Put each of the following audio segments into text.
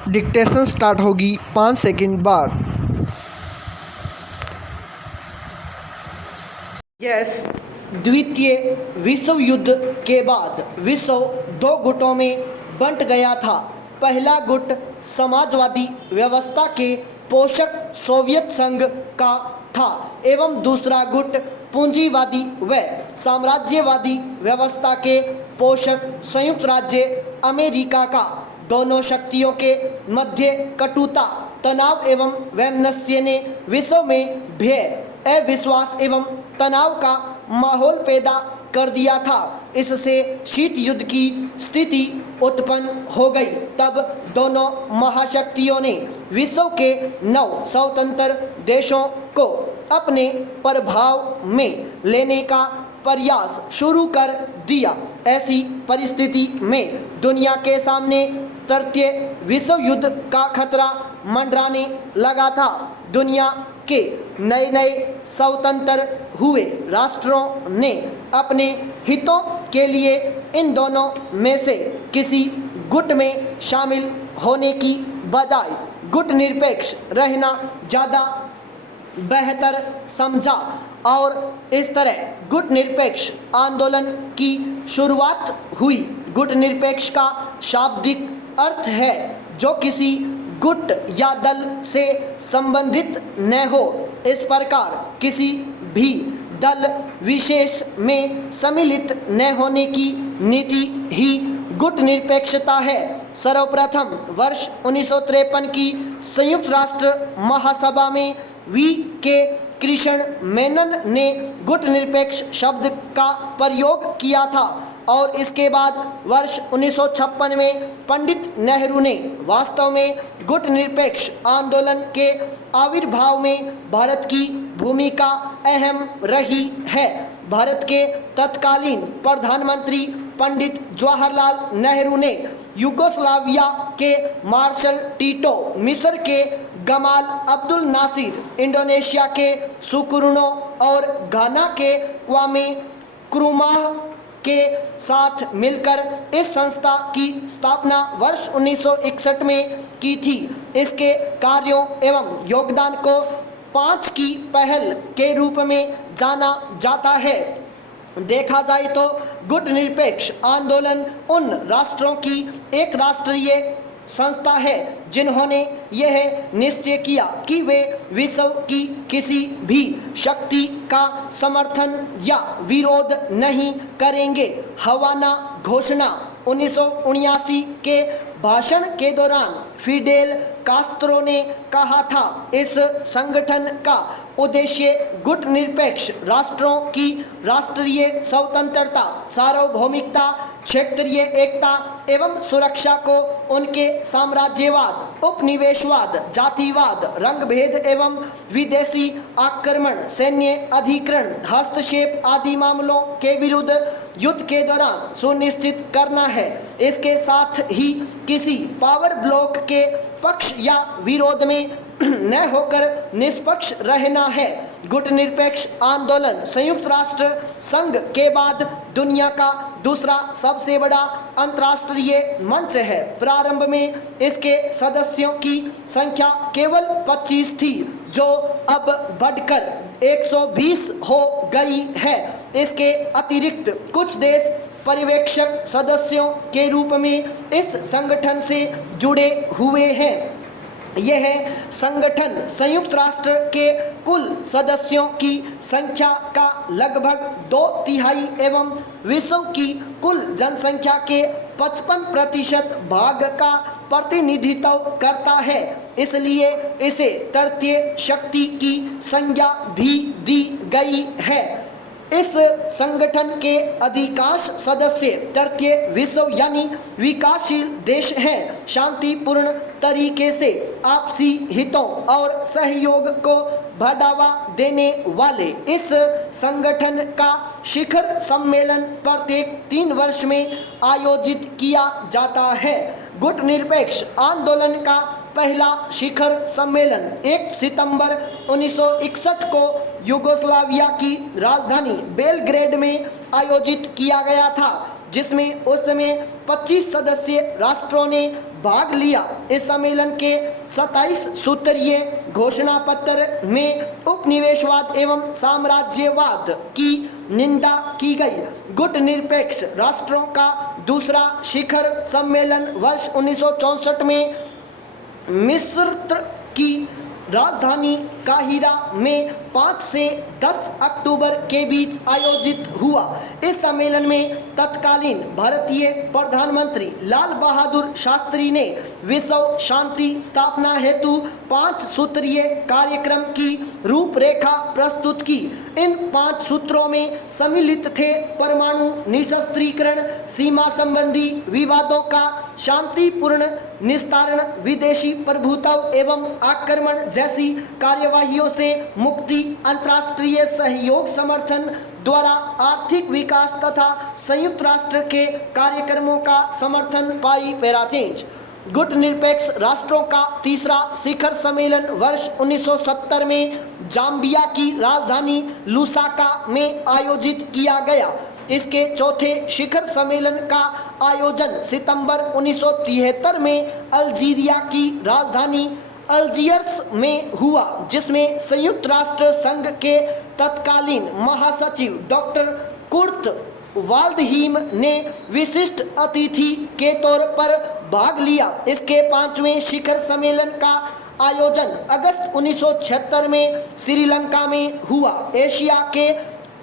Dictation start होगी 5 second बाद। Yes, द्वितीय विश्व युद्ध के बाद विश्व दो गुटों में बंट गया था। पहला गुट समाजवादी व्यवस्था के पोषक सोवियत संघ का था एवं दूसरा गुट पूंजीवादी व साम्राज्यवादी व्यवस्था के पोषक संयुक्त राज्य अमेरिका का। दोनों शक्तियों के मध्य कटुता, तनाव एवं वैमनस्य ने विश्व में भय, अविश्वास एवं तनाव का माहौल पैदा कर दिया था। इससे शीत युद्ध की स्थिति उत्पन्न हो गई। तब दोनों महाशक्तियों ने विश्व के 9 स्वतंत्र देशों को अपने प्रभाव में लेने का प्रयास शुरू कर दिया। ऐसी परिस्थिति में दुनिया के सामने तृतीय विश्व युद्ध का खतरा मंडराने लगा था। दुनिया के नए नए स्वतंत्र हुए राष्ट्रों ने अपने हितों के लिए इन दोनों में से किसी गुट में शामिल होने की बजाय गुट निरपेक्ष रहना ज़्यादा बेहतर समझा और इस तरह गुट निरपेक्ष आंदोलन की शुरुआत हुई। गुट निरपेक्ष का शाब्दिक अर्थ है जो किसी गुट या दल से संबंधित न हो। इस प्रकार किसी भी दल विशेष में सम्मिलित न होने की नीति ही गुट निरपेक्षता है। सर्वप्रथम वर्ष 1953 की संयुक्त राष्ट्र महासभा में वी के कृष्ण मेनन ने गुट निरपेक्ष शब्द का प्रयोग किया था और इसके बाद वर्ष 1956 में पंडित नेहरू ने वास्तव में गुट निरपेक्ष आंदोलन के आविर्भाव में भारत की भूमिका अहम रही है। भारत के तत्कालीन प्रधानमंत्री पंडित जवाहरलाल नेहरू ने यूगोस्लाविया के मार्शल टीटो, मिस्र के गमाल अब्दुल नासिर, इंडोनेशिया के सुकर्णो और घाना के क्वामे नक्रुमाह के साथ मिलकर इस संस्था की स्थापना वर्ष 1961 में की थी। इसके कार्यों एवं योगदान को 5 की पहल के रूप में जाना जाता है। देखा जाए तो गुट निरपेक्ष आंदोलन उन राष्ट्रों की एक राष्ट्रीय संस्था है जिन्होंने यह निश्चय किया कि वे विश्व की किसी भी शक्ति का समर्थन या विरोध नहीं करेंगे। हवाना घोषणा 1979 के भाषण के दौरान फिडेल कास्त्रो ने कहा था, इस संगठन का उद्देश्य गुट निरपेक्ष राष्ट्रों की राष्ट्रीय स्वतंत्रता, सार्वभौमिकता, क्षेत्रीय एकता एवं सुरक्षा को उनके साम्राज्यवाद, उपनिवेशवाद, जातिवाद, रंगभेद एवं विदेशी आक्रमण, सैन्य अधिग्रहण, हस्तक्षेप आदि मामलों के विरुद्ध युद्ध के दौरान सुनिश्चित करना है। इसके साथ ही किसी पावर ब्लॉक के पक्ष या विरोध में न होकर निष्पक्ष रहना है। गुट निरपेक्ष आंदोलन संयुक्त राष्ट्र संघ के बाद दुनिया का दूसरा सबसे बड़ा अंतर्राष्ट्रीय मंच है। प्रारंभ में इसके सदस्यों की संख्या केवल 25 थी, जो अब बढ़कर 120 हो गई है। इसके अतिरिक्त कुछ देश पर्यवेक्षक सदस्यों के रूप में इस संगठन से जुड़े हुए हैं। यह संगठन संयुक्त राष्ट्र के कुल सदस्यों की संख्या का लगभग 2/3 एवं विश्व की कुल जनसंख्या के 55% भाग का प्रतिनिधित्व करता है। इसलिए इसे तृतीय शक्ति की संज्ञा भी दी गई है। इस संगठन के अधिकांश सदस्य तृतीय विश्व यानी विकासशील देश हैं। शांतिपूर्ण तरीके से आपसी हितों और सहयोग को बढ़ावा देने वाले इस संगठन का शिखर सम्मेलन प्रत्येक 3 वर्ष में आयोजित किया जाता है। गुट निरपेक्ष आंदोलन का पहला शिखर सम्मेलन 1 सितंबर 1961 को यूगोस्लाविया की राजधानी बेलग्रेड में आयोजित किया गया था, जिसमें उस समय 25 सदस्य राष्ट्रों ने भाग लिया। इस सम्मेलन के 27 सूत्रीय घोषणा पत्र में उपनिवेशवाद एवं साम्राज्यवाद की निंदा की गई। गुटनिरपेक्ष राष्ट्रों का दूसरा शिखर सम्मेलन वर्ष 1964 में मिस्र की राजधानी काहिरा में 5 से 10 अक्टूबर के बीच आयोजित हुआ। इस सम्मेलन में तत्कालीन भारतीय प्रधानमंत्री लाल बहादुर शास्त्री ने विश्व शांति स्थापना हेतु 5 सूत्रीय कार्यक्रम की रूपरेखा प्रस्तुत की। इन 5 सूत्रों में सम्मिलित थे परमाणु निशस्त्रीकरण, सीमा संबंधी विवादों का शांतिपूर्ण निस्तारण, विदेशी प्रभुत्व एवं आक्रमण जैसी कार्यवाहियों से मुक्ति, अंतर्राष्ट्रीय सहयोग समर्थन द्वारा आर्थिक विकास तथा संयुक्त राष्ट्र के कार्यक्रमों का समर्थन पाई पैराचेंज। गुटनिरपेक्ष राष्ट्रों का तीसरा शिखर सम्मेलन वर्ष 1970 में जाम्बिया की राजधानी लुसाका में आयोजित किया गया। इसके चौथे शिखर सम्मेलन का आयोजन सितंबर 1973 में अल्जीरिया की राजधानी अल्जियर्स में हुआ, जिसमें संयुक्त राष्ट्र संघ के तत्कालीन महासचिव डॉक्टर कुर्ट वाल्डहीम ने विशिष्ट अतिथि के तौर पर भाग लिया। इसके 5वें शिखर सम्मेलन का आयोजन अगस्त 1976 में श्रीलंका में हुआ। एशिया के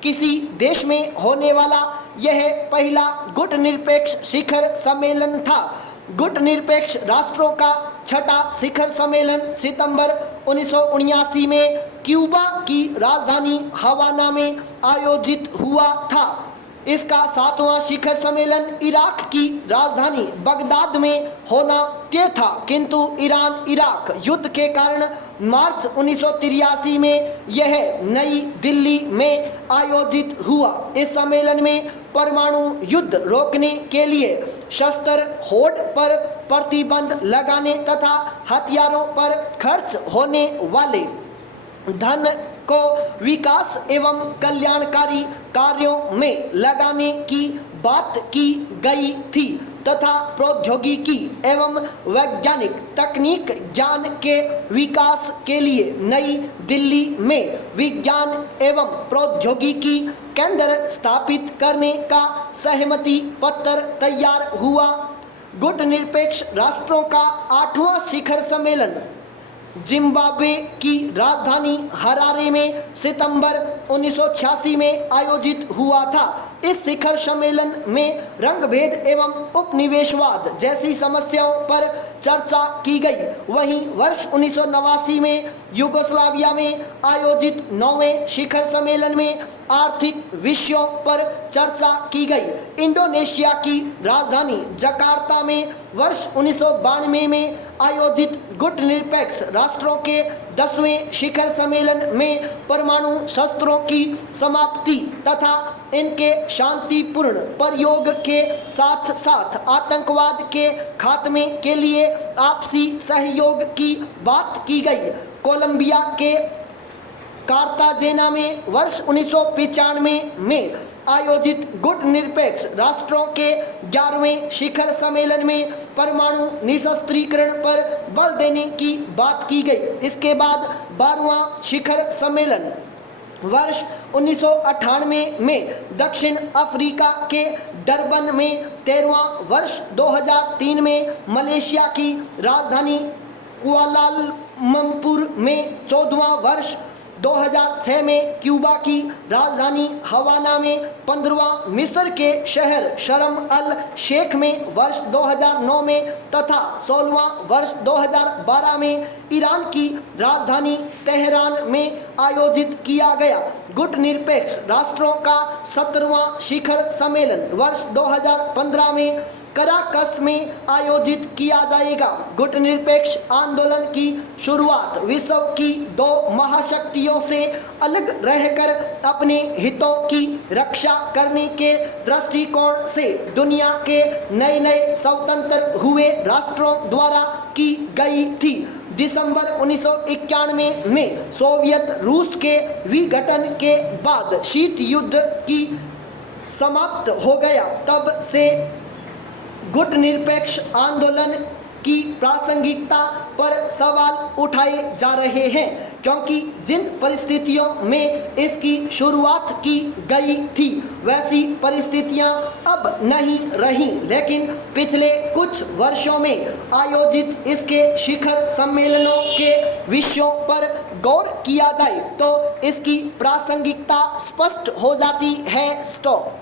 किसी देश में होने वाला यह पहला गुटनिरपेक्ष शिखर सम्मेलन था। गुटनिरपेक्ष राष्ट्रों का छठा शिखर सम्मेलन सितंबर 1979 में क्यूबा की राजधानी हवाना में आयोजित हुआ था। इसका 7वां शिखर सम्मेलन इराक की राजधानी बगदाद में होना तय था, किंतु ईरान इराक युद्ध के कारण मार्च 1983 में यह नई दिल्ली में आयोजित हुआ। इस सम्मेलन में परमाणु युद्ध रोकने के लिए शस्त्र होड़ पर प्रतिबंध लगाने तथा हथियारों पर खर्च होने वाले धन को विकास एवं कल्याणकारी कार्यों में लगाने की बात की गई थी तथा प्रौद्योगिकी एवं वैज्ञानिक तकनीक ज्ञान के विकास के लिए नई दिल्ली में विज्ञान एवं प्रौद्योगिकी केंद्र स्थापित करने का सहमति पत्र तैयार हुआ। गुटनिरपेक्ष राष्ट्रों का 8वां शिखर सम्मेलन जिम्बाब्वे की राजधानी हरारे में सितंबर 1986 में आयोजित हुआ था। इस शिखर सम्मेलन में रंगभेद एवं उपनिवेशवाद जैसी समस्याओं पर चर्चा की गई। वहीं वर्ष 1989 में युगोस्लाविया में आयोजित 9वें शिखर सम्मेलन में आर्थिक विषयों पर चर्चा की गई। इंडोनेशिया की राजधानी जकार्ता में वर्ष 1992 में आयोजित गुटनिरपेक्ष राष्ट्रों के 10वें शिखर सम्मेलन में परमाणु शस्त्रों की समाप्ति तथा इनके शांतिपूर्ण प्रयोग के साथ साथ आतंकवाद के खात्मे के लिए आपसी सहयोग की बात की गई। कोलंबिया के कार्ताजेना में वर्ष 1995 में आयोजित गुटनिरपेक्ष राष्ट्रों के 11वें शिखर सम्मेलन में परमाणु निशस्त्रीकरण पर बल देने की बात की गई। इसके बाद 12वां शिखर सम्मेलन वर्ष 1998 में दक्षिण अफ्रीका के डरबन में, 13वां वर्ष 2003 में मलेशिया की राजधानी कुआलालंपुर में, 14वां वर्ष 2006 में क्यूबा की राजधानी हवाना में, 15वां मिस्र के शहर शर्म अल शेख में वर्ष 2009 में तथा 16वां वर्ष 2012 में ईरान की राजधानी तेहरान में आयोजित किया गया। गुटनिरपेक्ष राष्ट्रों का 17वां शिखर सम्मेलन वर्ष 2015 में कराकस में आयोजित किया जाएगा। गुटनिरपेक्ष आंदोलन की शुरुआत विश्व की 2 महाशक्तियों से अलग रहकर अपने हितों की रक्षा करने के दृष्टिकोण से दुनिया के नए नए स्वतंत्र हुए राष्ट्रों द्वारा की गई थी। दिसंबर 1991 में सोवियत रूस के विघटन के बाद शीत युद्ध की समाप्त हो गया। तब से गुटनिरपेक्ष आंदोलन की प्रासंगिकता पर सवाल उठाए जा रहे हैं, क्योंकि जिन परिस्थितियों में इसकी शुरुआत की गई थी वैसी परिस्थितियां अब नहीं रहीं। लेकिन पिछले कुछ वर्षों में आयोजित इसके शिखर सम्मेलनों के विषयों पर गौर किया जाए तो इसकी प्रासंगिकता स्पष्ट हो जाती है। स्टॉप।